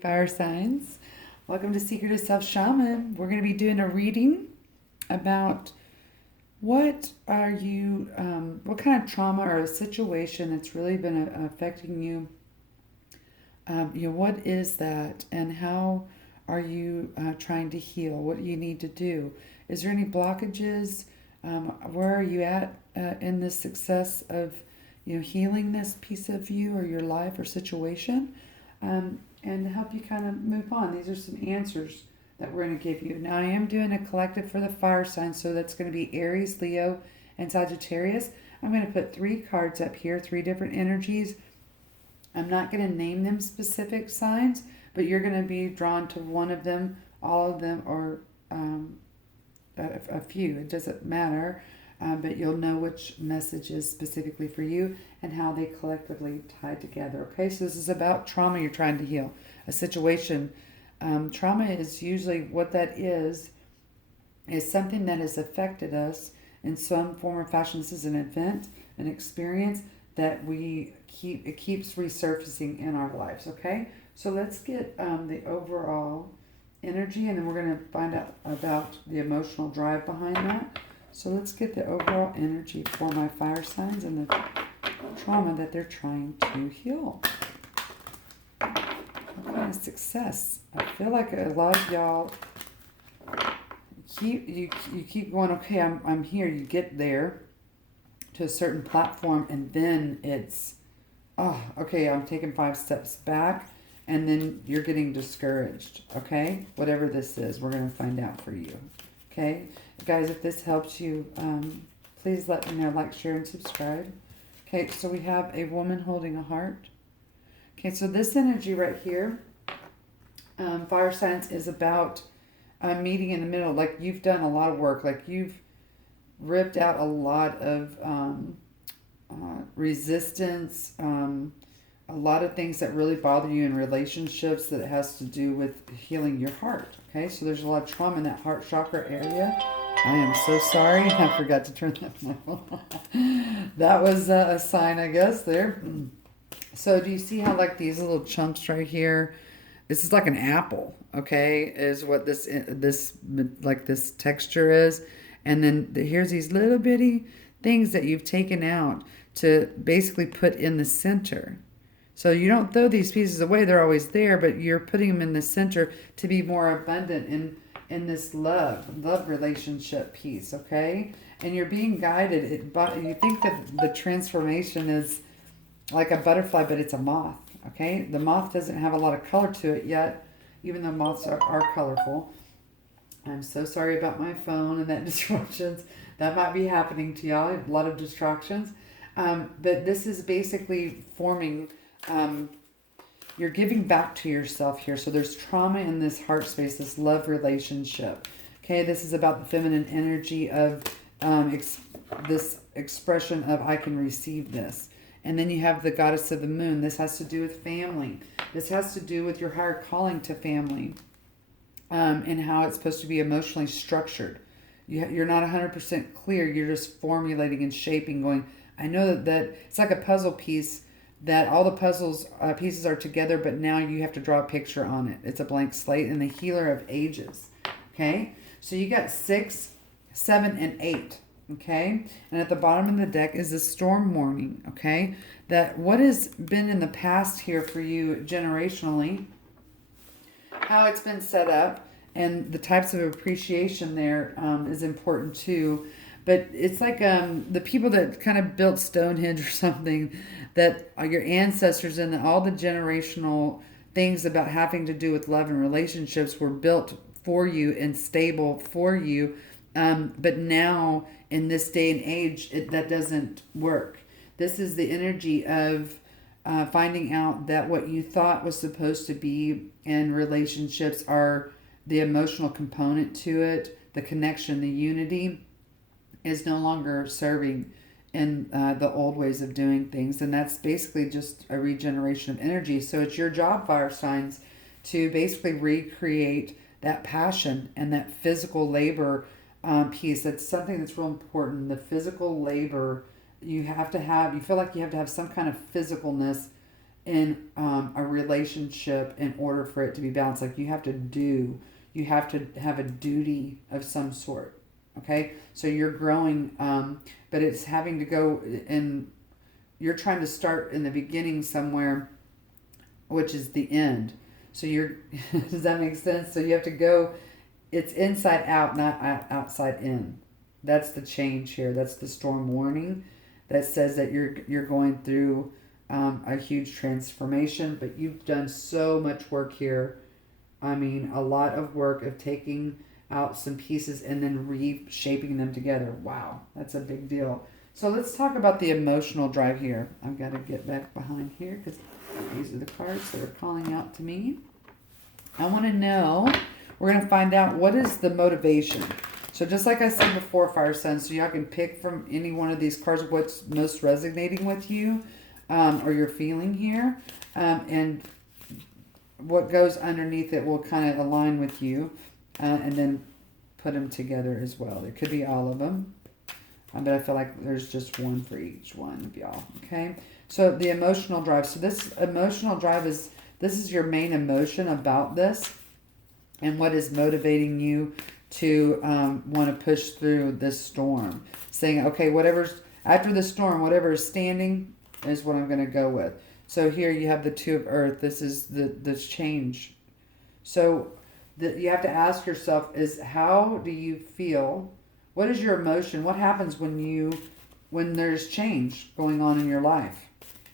Fire signs. Welcome to Secret of Self Shaman. We're going to be doing a reading about what kind of trauma or a situation that's really been affecting you. What is that, and how are you trying to heal? What do you need to do? Is there any blockages? Where are you at in the success of, healing this piece of you or your life or situation? And to help you kind of move on. These are some answers that we're going to give you. Now, I am doing a collective for the fire signs, so that's going to be Aries, Leo, and Sagittarius. I'm going to put 3 cards up here, 3 different energies. I'm not going to name them specific signs, but you're going to be drawn to one of them, all of them, or a few. It doesn't matter. But you'll know which message is specifically for you and how they collectively tie together. Okay, so this is about trauma you're trying to heal, a situation. Trauma is usually what that is something that has affected us in some form or fashion. This is an event, an experience that it keeps resurfacing in our lives. Okay, so let's get the overall energy, and then we're going to find out about the emotional drive behind that. So let's get the overall energy for my fire signs and the trauma that they're trying to heal. What kind of success? I feel like a lot of y'all you keep going, okay, I'm here. You get there to a certain platform, and then it's, okay, I'm taking 5 steps back, and then you're getting discouraged. Okay, whatever this is, we're going to find out for you. Okay, guys, if this helps you, please let me know, like, share, and subscribe. Okay, so we have a woman holding a heart. Okay, so this energy right here, fire signs, is about meeting in the middle. Like, you've done a lot of work. Like, you've ripped out a lot of resistance, a lot of things that really bother you in relationships that has to do with healing your heart. Okay, so there's a lot of trauma in that heart chakra area. I am so sorry. I forgot to turn that my phone on. That was a sign, I guess, there. So do you see how, like, these little chunks right here? This is like an apple, okay, is what this texture is. And then here's these little bitty things that you've taken out to basically put in the center. So you don't throw these pieces away, they're always there, but you're putting them in the center to be more abundant in this love relationship piece, okay? And you're being guided. You think that the transformation is like a butterfly, but it's a moth, okay? The moth doesn't have a lot of color to it yet, even though moths are colorful. I'm so sorry about my phone and that disruptions. That might be happening to y'all, a lot of distractions. But this is basically forming... you're giving back to yourself here. So there's trauma in this heart space, this love relationship. Okay, this is about the feminine energy of this expression of I can receive this. And then you have the goddess of the moon. This has to do with family. This has to do with your higher calling to family, and how it's supposed to be emotionally structured. You're not 100% clear. You're just formulating and shaping, going, I know that it's like a puzzle piece, that all the puzzles pieces are together, but now you have to draw a picture on it. It's a blank slate, and the healer of ages. Okay, so you got 6, 7, and 8. Okay, and at the bottom of the deck is the storm warning. Okay, that what has been in the past here for you generationally, how it's been set up, and the types of appreciation there is important too. But it's like the people that kind of built Stonehenge or something, that are your ancestors, and all the generational things about having to do with love and relationships were built for you and stable for you. But now, in this day and age, that doesn't work. This is the energy of finding out that what you thought was supposed to be in relationships are the emotional component to it, the connection, the unity, is no longer serving in the old ways of doing things. And that's basically just a regeneration of energy. So it's your job, fire signs, to basically recreate that passion and that physical labor piece. That's something that's real important. The physical labor, you feel like you have to have some kind of physicalness in a relationship in order for it to be balanced. Like you have to do, you have to have a duty of some sort. Okay, so you're growing, but it's having to go in. You're trying to start in the beginning somewhere, which is the end. So you're does that make sense? So you have to go. It's inside out, not outside in. That's the change here. That's the storm warning that says that you're going through a huge transformation, but you've done so much work here. I mean, a lot of work of taking out some pieces and then reshaping them together. Wow, that's a big deal. So let's talk about the emotional drive here. I've got to get back behind here because these are the cards that are calling out to me. I want to know, we're going to find out what is the motivation. So just like I said before, Fire Sun, so y'all can pick from any one of these cards what's most resonating with you or you're feeling here. And what goes underneath it will kind of align with you and then put them together as well. It could be all of them, but I feel like there's just one for each one of y'all. Okay, so the emotional drive. So this emotional drive is, this is your main emotion about this and what is motivating you to want to push through this storm. Saying, okay, whatever's after the storm, whatever is standing is what I'm going to go with. So here you have the Two of Earth. This is the change. So you have to ask yourself is, how do you feel? What is your emotion? What happens when there's change going on in your life?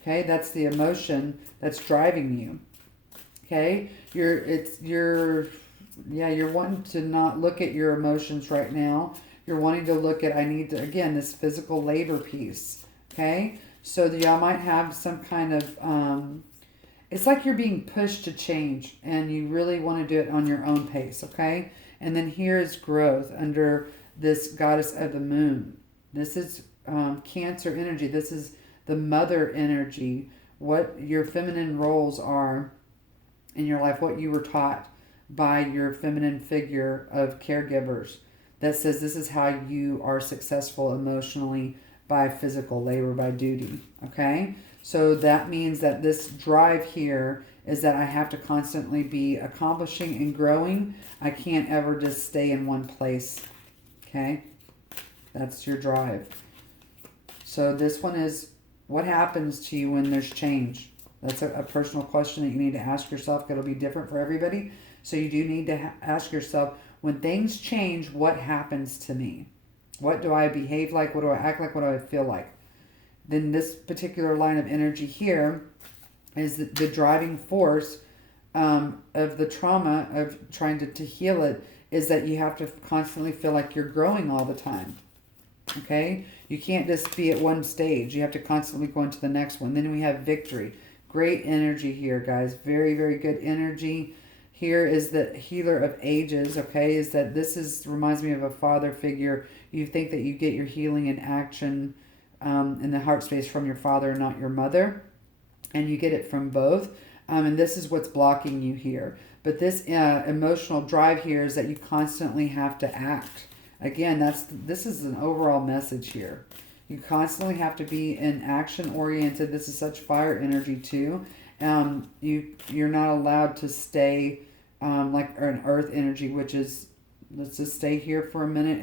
Okay, that's the emotion that's driving you. Okay, you're wanting to not look at your emotions right now. You're wanting to look at, I need to, again, this physical labor piece. Okay, so y'all might have some kind of it's like you're being pushed to change and you really want to do it on your own pace. Okay, and then here is growth under this goddess of the moon. This is Cancer energy. This is the mother energy. What your feminine roles are in your life, what you were taught by your feminine figure of caregivers that says this is how you are successful emotionally, by physical labor, by duty. Okay, so that means that this drive here is that I have to constantly be accomplishing and growing. I can't ever just stay in one place. Okay, that's your drive. So this one is, what happens to you when there's change? That's a personal question that you need to ask yourself. It'll be different for everybody. So you do need to ask yourself, when things change, what happens to me? What do I behave like? What do I act like? What do I feel like? Then this particular line of energy here is the driving force of the trauma of trying to heal it, is that you have to constantly feel like you're growing all the time. Okay? You can't just be at one stage. You have to constantly go into the next one. Then we have victory. Great energy here, guys. Very, very good energy. Here is the healer of ages, okay? Is that this reminds me of a father figure. You think that you get your healing and action in the heart space from your father, not your mother. And you get it from both. And this is what's blocking you here. But this emotional drive here is that you constantly have to act. Again, this is an overall message here. You constantly have to be in action oriented. This is such fire energy too. You're not allowed to stay like an earth energy, which is, let's just stay here for a minute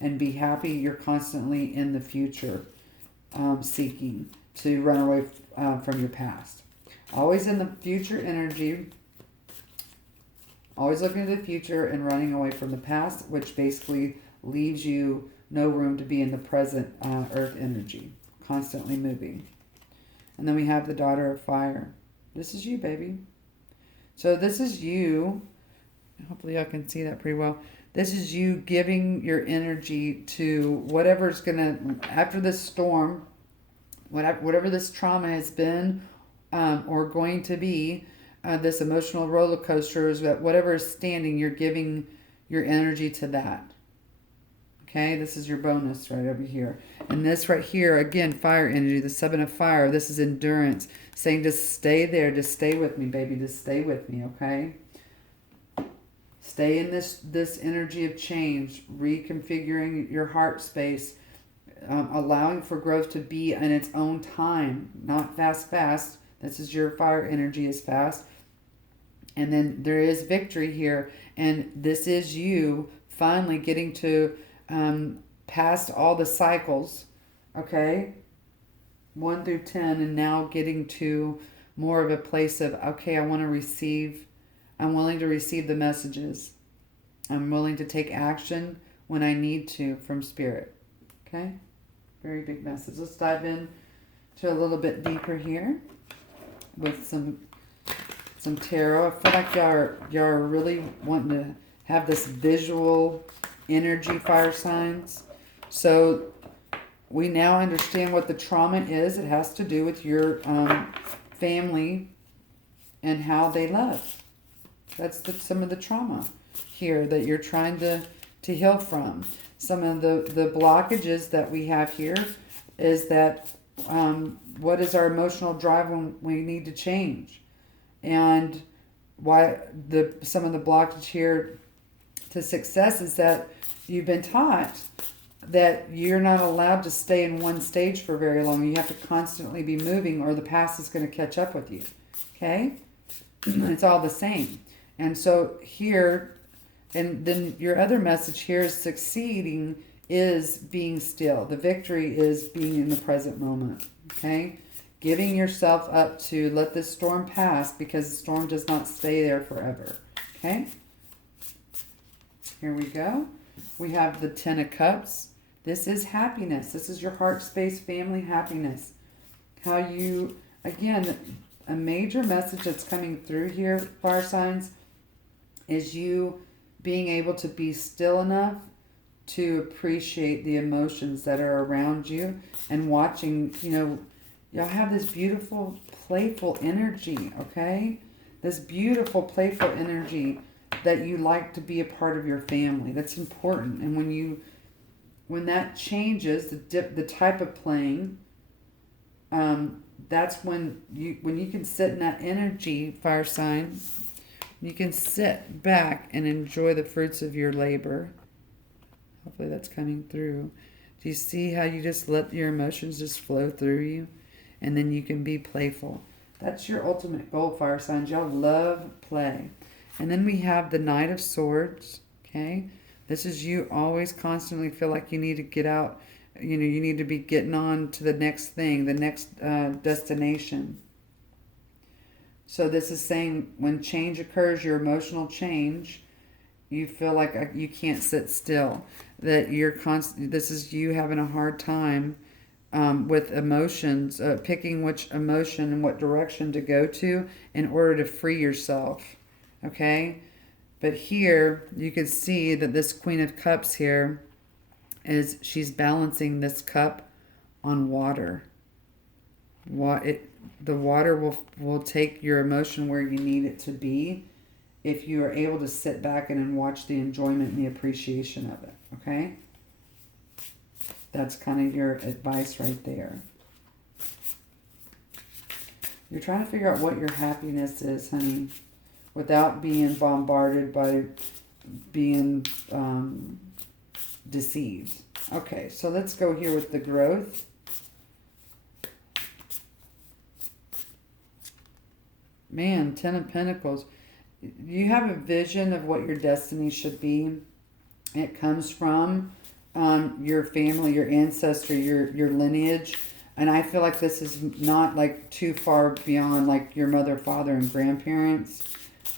and be happy. You're constantly in the future, seeking to run away from your past. Always in the future energy. Always looking to the future and running away from the past, which basically leaves you no room to be in the present earth energy. Constantly moving. And then we have the daughter of fire. This is you, baby. So this is you. Hopefully y'all can see that pretty well. This is you giving your energy to whatever's going to, after this storm, whatever this trauma has been or going to be, this emotional roller coaster, is that whatever is standing, you're giving your energy to that. Okay, this is your bonus right over here. And this right here, again, fire energy, the 7 of fire. This is endurance, saying just stay there, just stay with me, baby, just stay with me, okay? Stay in this energy of change, reconfiguring your heart space, allowing for growth to be in its own time, not fast. This is your fire energy is fast. And then there is victory here. And this is you finally getting to past all the cycles, okay? 1 through 10, and now getting to more of a place of, okay, I want to receive, I'm willing to receive the messages. I'm willing to take action when I need to from Spirit, okay? Very big message. Let's dive in to a little bit deeper here with some tarot. I feel like y'all are really wanting to have this visual energy, fire signs. So we now understand what the trauma is. It has to do with your family and how they love. That's some of the trauma here that you're trying to heal from. Some of the blockages that we have here is that what is our emotional drive when we need to change? And why some of the blockage here to success is that you've been taught that you're not allowed to stay in one stage for very long. You have to constantly be moving or the past is going to catch up with you. Okay? It's all the same. And so here, and then your other message here is succeeding is being still. The victory is being in the present moment. Okay? Giving yourself up to let this storm pass because the storm does not stay there forever. Okay? Here we go. We have the 10 of Cups. This is happiness. This is your heart space, family happiness. How you, again, a major message that's coming through here, fire signs, is you being able to be still enough to appreciate the emotions that are around you and watching, y'all have this beautiful, playful energy, okay? This beautiful, playful energy that you like to be a part of your family. That's important. And when that changes, the type of playing, that's when you can sit in that energy, fire sign. You can sit back and enjoy the fruits of your labor. Hopefully that's coming through. Do you see how you just let your emotions just flow through you? And then you can be playful. That's your ultimate goal, fire signs. Y'all love play. And then we have the Knight of Swords. Okay? This is you always constantly feel like you need to get out. You need to be getting on to the next thing, the next destination. So this is saying when change occurs, your emotional change, you feel like you can't sit still. That this is you having a hard time with emotions, picking which emotion and what direction to go to in order to free yourself. Okay? But here, you can see that this Queen of Cups here she's balancing this cup on water. The water will take your emotion where you need it to be if you are able to sit back and watch the enjoyment and the appreciation of it. Okay? That's kind of your advice right there. You're trying to figure out what your happiness is, honey, without being bombarded by being deceived. Okay, so let's go here with the growth. Man, 10 of Pentacles. You have a vision of what your destiny should be. It comes from your family, your ancestry, your lineage. And I feel like this is not like too far beyond like your mother, father, and grandparents.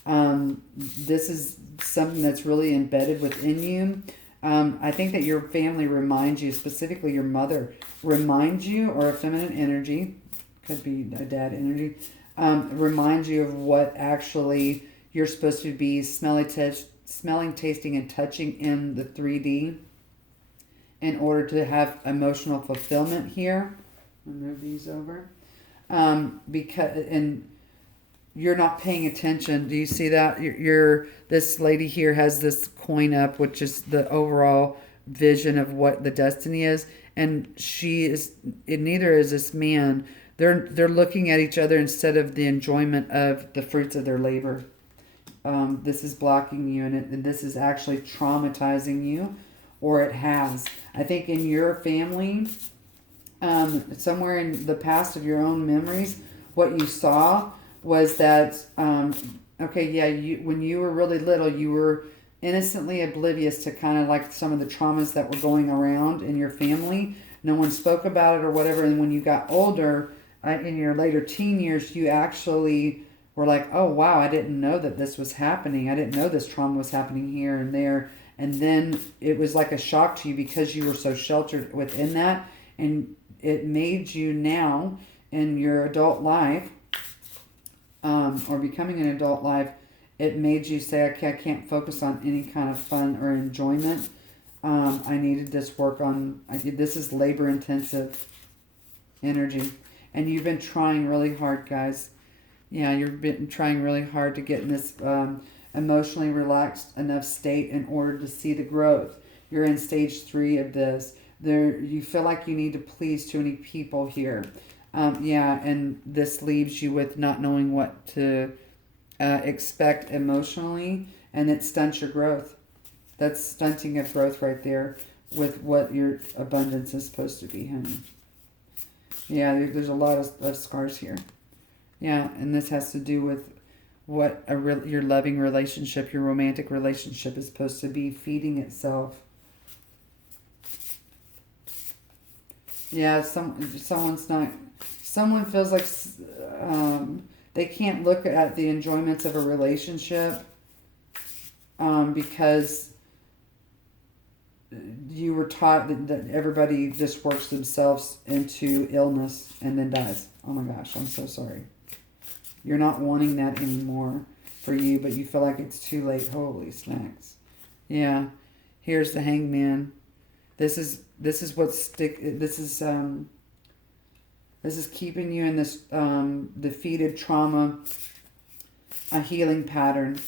This is something that's really embedded within you. I think that your family reminds you, specifically your mother, reminds you, or a feminine energy, could be a dad energy, reminds you of what actually you're supposed to be smelling, tasting, and touching in the 3D in order to have emotional fulfillment here. I'll move these over. And you're not paying attention. Do you see that? This lady here has this coin up, which is the overall vision of what the destiny is. And neither is this man. They're looking at each other instead of the enjoyment of the fruits of their labor. This is blocking you, and this is actually traumatizing you, or it has. I think in your family, somewhere in the past of your own memories, what you saw was that, okay, yeah, when you were really little, you were innocently oblivious to kind of like some of the traumas that were going around in your family. No one spoke about it or whatever. And when you got older, in your later teen years, you actually were like, oh, wow, I didn't know that this was happening. I didn't know this trauma was happening here and there. And then it was like a shock to you because you were so sheltered within that. And it made you now in your adult life, or becoming an adult life, it made you say, okay, I can't focus on any kind of fun or enjoyment. I needed this work on, this is labor intensive energy. And you've been trying really hard, guys. Yeah, you've been trying really hard to get in this emotionally relaxed enough state in order to see the growth. You're in stage 3 of this. You feel like you need to please too many people here. Yeah, and this leaves you with not knowing what to expect emotionally, and it stunts your growth. That's stunting of growth right there with what your abundance is supposed to be, honey. Yeah, there's a lot of scars here. Yeah, and this has to do with what your loving relationship, your romantic relationship is supposed to be, feeding itself. Yeah, someone feels like they can't look at the enjoyments of a relationship because you were taught that everybody just works themselves into illness and then dies. Oh my gosh, I'm so sorry. You're not wanting that anymore for you, but you feel like it's too late. Holy smacks. Yeah. Here's the Hangman. This is keeping you in this defeated trauma, a healing pattern.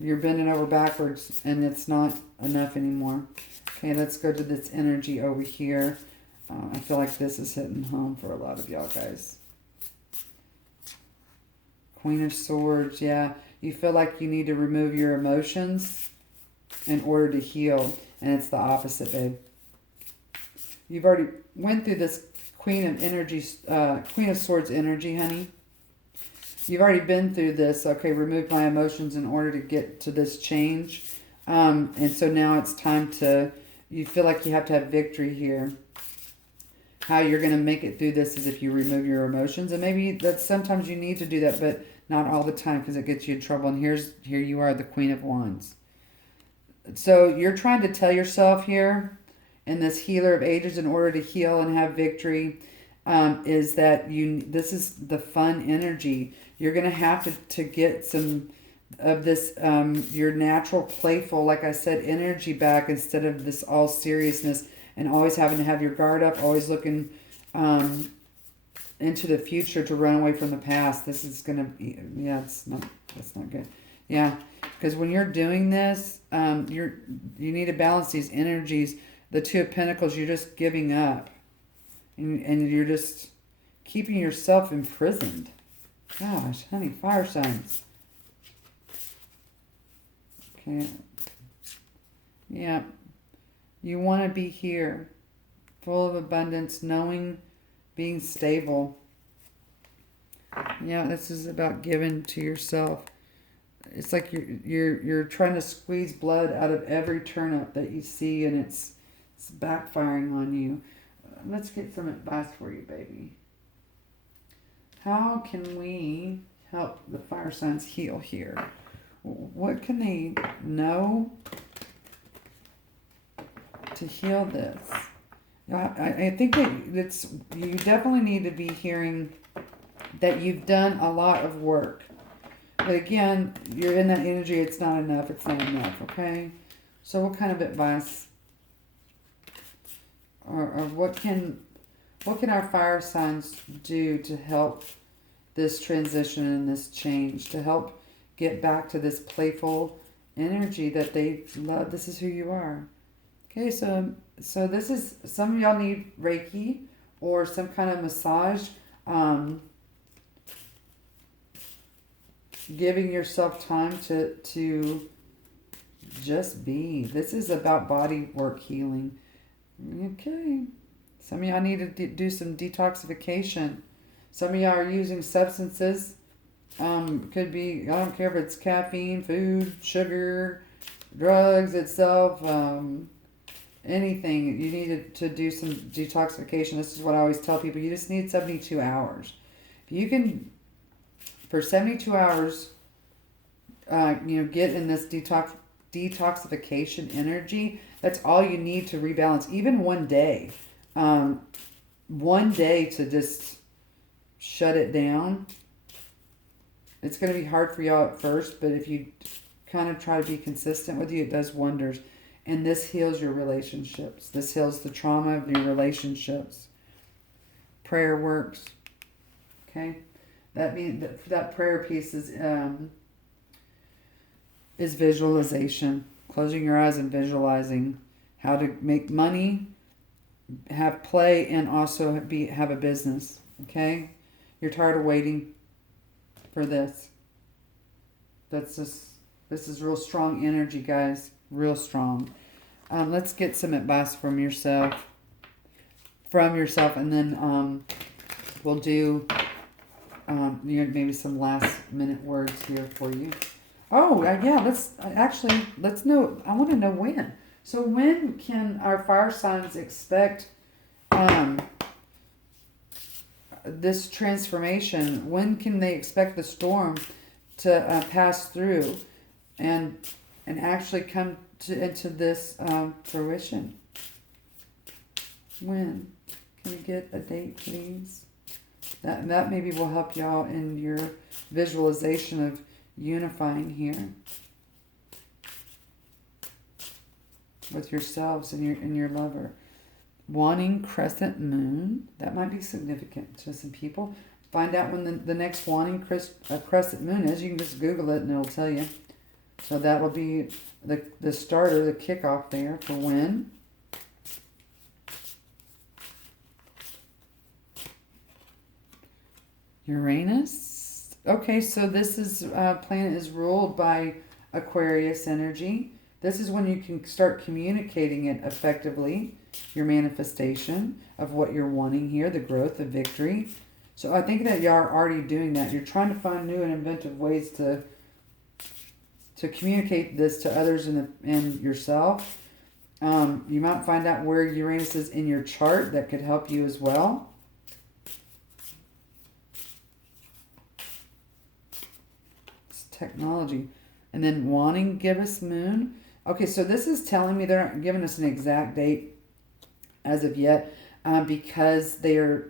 You're bending over backwards and it's not enough anymore. Okay, let's go to this energy over here. I feel like this is hitting home for a lot of y'all guys. Queen of Swords, yeah. You feel like you need to remove your emotions in order to heal. And it's the opposite, babe. You've already went through this Queen of Swords energy, honey. You've already been through this. Okay, remove my emotions in order to get to this change. And so now it's time you feel like you have to have victory here. How you're going to make it through this is if you remove your emotions. And maybe that sometimes you need to do that, but not all the time because it gets you in trouble. And here you are, the Queen of Wands. So you're trying to tell yourself here in this Healer of Ages in order to heal and have victory is that this is the fun energy. You're going to have to get some of this, your natural playful, like I said, energy back instead of this all seriousness and always having to have your guard up, always looking into the future to run away from the past. This is going to be, yeah, that's not good. Yeah, because when you're doing this, you need to balance these energies. The Two of Pentacles, you're just giving up. And you're just keeping yourself imprisoned. Gosh, honey, fire signs. Okay. Yeah. You want to be here. Full of abundance, knowing, being stable. Yeah, this is about giving to yourself. It's like you're trying to squeeze blood out of every turnip that you see, and it's backfiring on you. Let's get some advice for you, baby. How can we help the fire signs heal here? What can they know to heal this? I think that you definitely need to be hearing that you've done a lot of work. But again, you're in that energy, it's not enough, okay? So what kind of advice or what can our fire signs do to help this transition and this change, to help get back to this playful energy that they love? This is who you are. Okay, so this is, some of y'all need Reiki or some kind of massage, giving yourself time to just be. This is about body work healing. Okay. Some of y'all need to do some detoxification. Some of y'all are using substances. Could be, I don't care if it's caffeine, food, sugar, drugs itself, anything. You need to do some detoxification. This is what I always tell people. You just need 72 hours. If you can, for 72 hours, get in this detoxification energy, that's all you need to rebalance. Even one day. One day to just shut it down. It's going to be hard for y'all at first, but if you kind of try to be consistent with you, it does wonders. And this heals your relationships. This heals the trauma of your relationships. Prayer works. Okay? That means that prayer piece is visualization. Closing your eyes and visualizing how to make money, have play, and also have a business. Okay? You're tired of waiting for this. This is real strong energy, guys. Real strong. Let's get some advice from yourself. And then we'll do maybe some last minute words here for you. Oh, yeah, let's know. I want to know when. So when can our fire signs expect this transformation? When can they expect the storm to pass through and actually come into this fruition? When? Can we get a date, please? That maybe will help y'all in your visualization of unifying here with yourselves and your lover. Wanting crescent moon, that might be significant to some people. Find out when the next wanting crescent moon is. You can just Google it and it'll tell you. So that will be the starter, the kickoff there for when. Uranus. Okay, so this is planet is ruled by Aquarius energy. This is when you can start communicating it effectively, your manifestation of what you're wanting here, the growth, the victory. So I think that y'all are already doing that. You're trying to find new and inventive ways to communicate this to others and yourself. You might find out where Uranus is in your chart. That could help you as well. It's technology. And then wanting gibbous moon. Okay, so this is telling me they're not giving us an exact date as of yet because they're...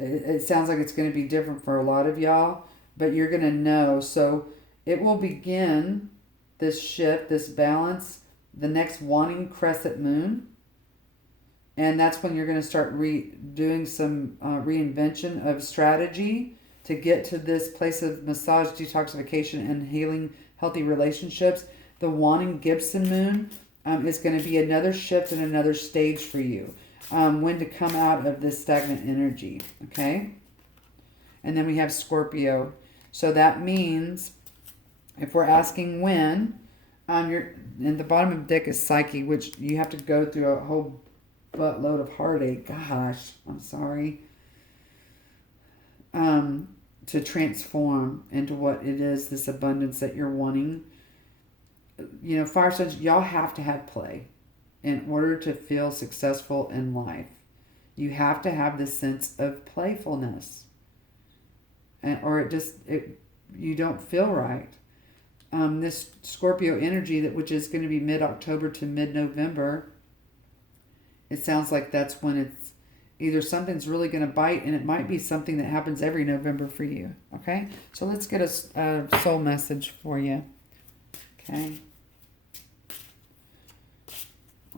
it sounds like it's going to be different for a lot of y'all, but you're going to know. So it will begin this shift, this balance, the next wanting crescent moon. And that's when you're going to start doing some reinvention of strategy to get to this place of massage, detoxification, and healing healthy relationships. The wanting Gibson moon is going to be another shift and another stage for you. When to come out of this stagnant energy, okay? And then we have Scorpio. So that means if we're asking when, you're in the bottom of the deck is Psyche, which you have to go through a whole buttload of heartache. Gosh, I'm sorry. To transform into what it is, this abundance that you're wanting. You know, fire signs, y'all have to have play in order to feel successful in life. You have to have this sense of playfulness, or you don't feel right. This Scorpio energy, which is going to be mid-October to mid-November, it sounds like that's when it's either something's really going to bite, and it might be something that happens every November for you. Okay, so let's get a soul message for you. Okay.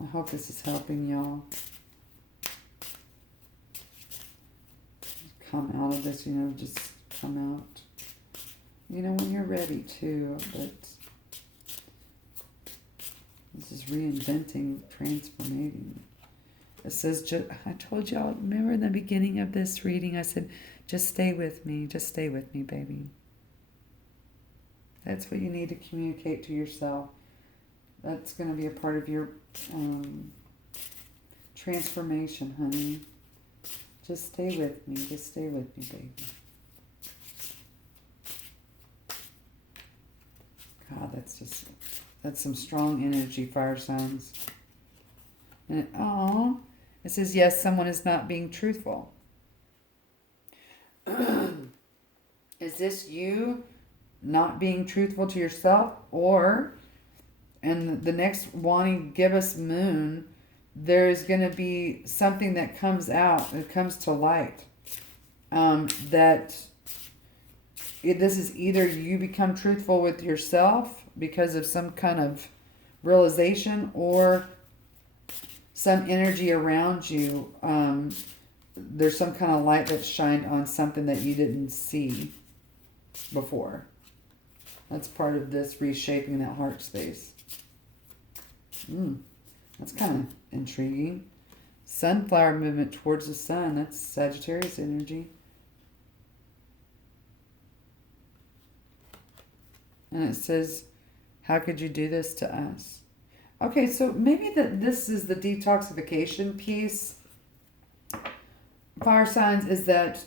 I hope this is helping y'all come out of this, just come out, when you're ready to, but this is reinventing, transforming. It says, I told y'all, remember in the beginning of this reading, I said, just stay with me, baby. That's what you need to communicate to yourself. That's going to be a part of your transformation, honey. Just stay with me. Just stay with me, baby. God, that's some strong energy, fire signs. And it says, yes, someone is not being truthful. Is this you not being truthful to yourself? Or, and the next wanting give us moon, there is going to be something that comes out, it comes to light. This is either you become truthful with yourself because of some kind of realization, or some energy around you. There's some kind of light that's shined on something that you didn't see before. That's part of this reshaping that heart space. That's kind of intriguing. Sunflower movement towards the sun. That's Sagittarius energy. And it says, how could you do this to us? Okay, so maybe this is the detoxification piece. Fire signs is that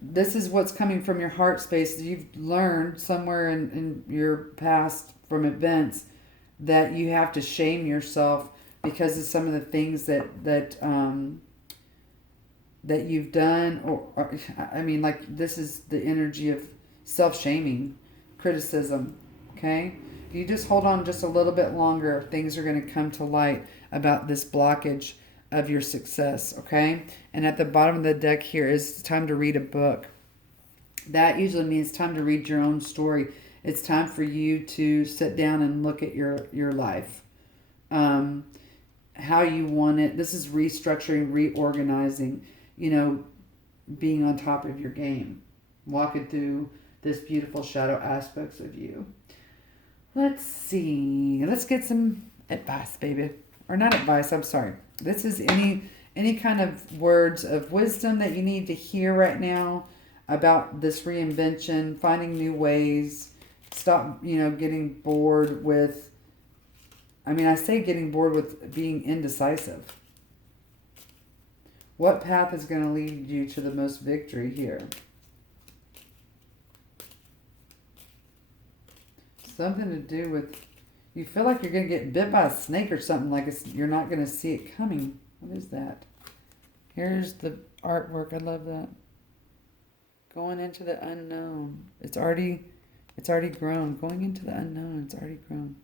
this is what's coming from your heart space. You've learned somewhere in your past from events that you have to shame yourself because of some of the things that you've done, or I mean, like, this is the energy of self-shaming, criticism. Okay, if you just hold on just a little bit longer, things are going to come to light about this blockage of your success. Okay, and at the bottom of the deck here is time to read a book. That usually means time to read your own story. It's time for you to sit down and look at your life, how you want it. This is restructuring, reorganizing, being on top of your game, walking through this beautiful shadow aspects of you. Let's see. Let's get some advice, baby. Or not advice, I'm sorry. This is any kind of words of wisdom that you need to hear right now about this reinvention, finding new ways. Stop, getting bored with, I say getting bored with being indecisive. What path is going to lead you to the most victory here? Something to do with, you feel like you're going to get bit by a snake or something, like you're not going to see it coming. What is that? Here's the artwork. I love that. Going into the unknown. It's already grown. Going into the unknown. It's already grown.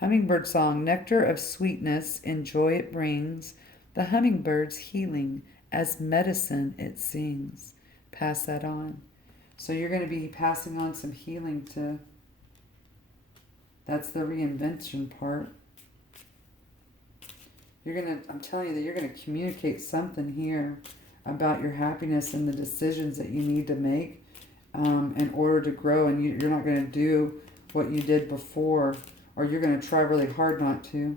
Hummingbird song. Nectar of sweetness and joy it brings. The hummingbird's healing. As medicine it sings. Pass that on. So you're going to be passing on some healing to... That's the reinvention part. I'm telling you that you're going to communicate something here about your happiness and the decisions that you need to make in order to grow. And you're not going to do what you did before, or you're going to try really hard not to.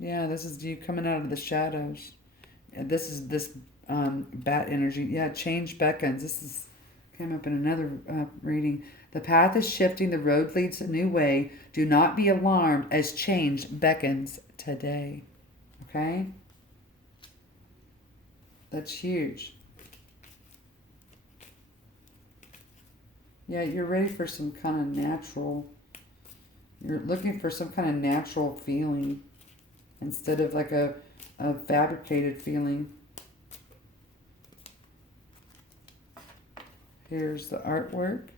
Yeah, this is you coming out of the shadows. This is this bat energy. Yeah, change beckons. This came up in another reading. The path is shifting. The road leads a new way. Do not be alarmed as change beckons today. Okay? That's huge. Yeah, you're ready for some kind of natural... You're looking for some kind of natural feeling instead of like a fabricated feeling. Here's the artwork.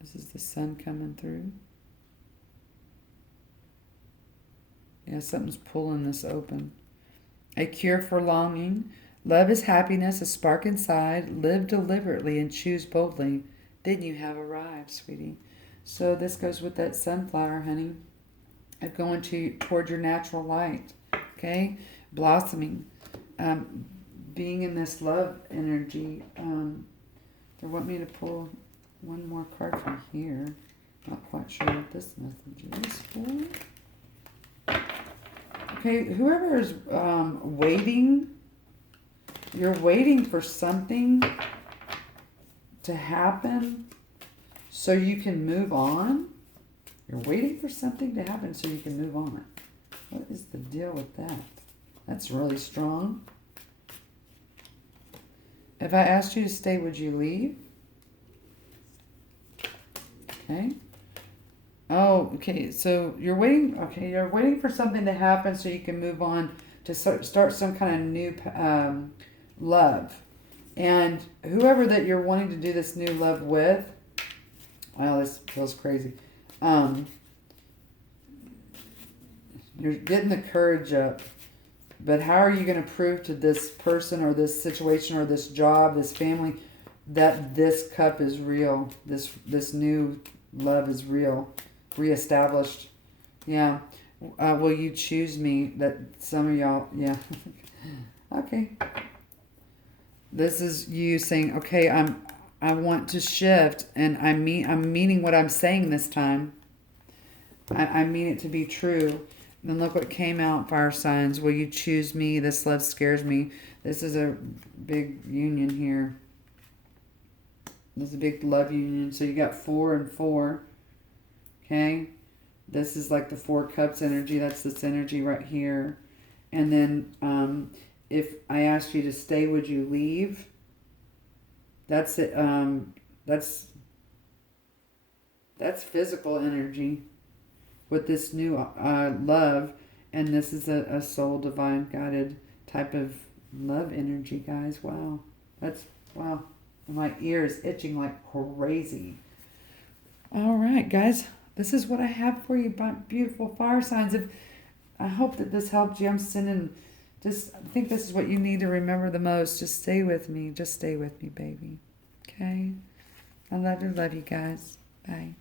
This is the sun coming through. Yeah, something's pulling this open. A cure for longing. Love is happiness, a spark inside. Live deliberately and choose boldly. Then you have arrived, sweetie. So this goes with that sunflower, honey. Of going toward your natural light. Okay? Blossoming. Being in this love energy. They want me to pull one more card from here. Not quite sure what this message is for. Okay, whoever is waiting, you're waiting for something to happen so you can move on. You're waiting for something to happen so you can move on. What is the deal with that? That's really strong. If I asked you to stay, would you leave? Okay. Oh, okay. So you're waiting. Okay, you're waiting for something to happen so you can move on to start some kind of new love. And whoever that you're wanting to do this new love with, wow, this feels crazy. Um, you're getting the courage up. But how are you going to prove to this person or this situation or this job, this family, that this cup is real? This new love is real, reestablished. Yeah. Will you choose me? That some of y'all, yeah. Okay. This is you saying, okay, I want to shift, and I'm meaning what I'm saying this time. I mean it to be true. Then look what came out, fire signs. Will you choose me? This love scares me. This is a big union here. This is a big love union. So you got 4 and 4. Okay. This is like the 4 cups energy. That's this energy right here. And then if I asked you to stay, would you leave? That's it. That's physical energy with this new love, and this is a soul divine guided type of love energy, guys. Wow. That's wow. My ears itching like crazy. All right, guys, this is what I have for you, beautiful fire signs. If I hope that this helped you. I'm sending just, I think this is what you need to remember the most. Just stay with me. Just stay with me, baby. Okay. I love you guys. Bye.